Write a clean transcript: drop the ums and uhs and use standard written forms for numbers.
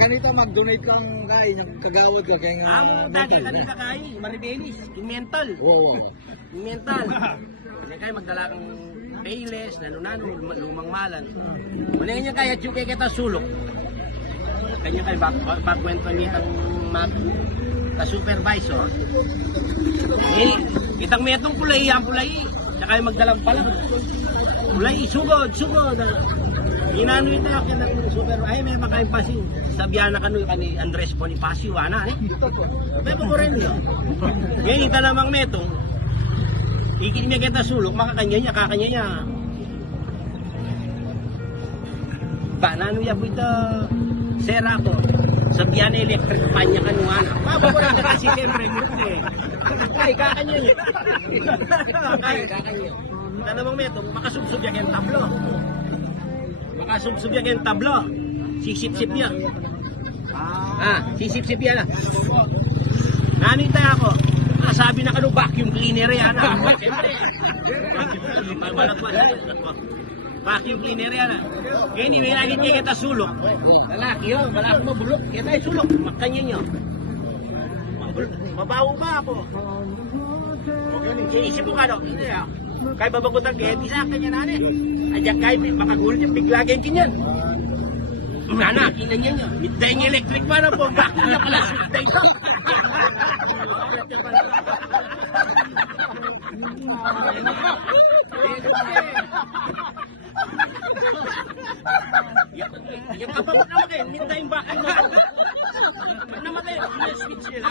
ganito mag-donate kang kain, yung kagawad ka kaya nga. Amo tagay kanina kay Maribelis, yung mental. Oo. Yung mental. Kaya kayo magdala kang payless, nano-nano, lumang malan. Muna nga kaya tsuke kita sulok. Kanya kayo bakwento niya mag ka-supervisor. Eh, kitang metong pulay, ang pulay. Saka kayo magdalang pala. Pulay, sugod. Ginano ito ako ng super, ay may makain pasing. Sabihan na kanu ni Andres Bonifacio, ana eh. May po rin yun. Ngayon, ito namang metong. Ikin niya kita sulok, kakanya niya. Ba, nano ya po ito, sera ko. Sabihan na electric pan niya kanuan. Mababulan ka kasi siyempre, Kay, kakanya niya. Ito namang metong, makasubsub yan yung tablo. Makasubsub yan yung tablo. Sisip-sip niya. Sisip-sip yan. Nanita ako. Sabi na kano vacuum cleaner yan. Vacuum cleaner yan. Kaya hindi may lagi niya kita sulok. Lalaki yun. Lalaki mo bulok. Kaya tayo sulok. Makanya niyo. Mabaho ba ako? Iisip mo ka no? Kaya babagutan kaya di sa kanya nanin. Adyak kaya makagulit yung biglagan kinyan. Nana, kila niya niya. Midday niya electric pa na po. Vacuum niya pala. Midday pa. Yung kapag namatay, midday yung vacuum mo. Pag namatay, switch yun.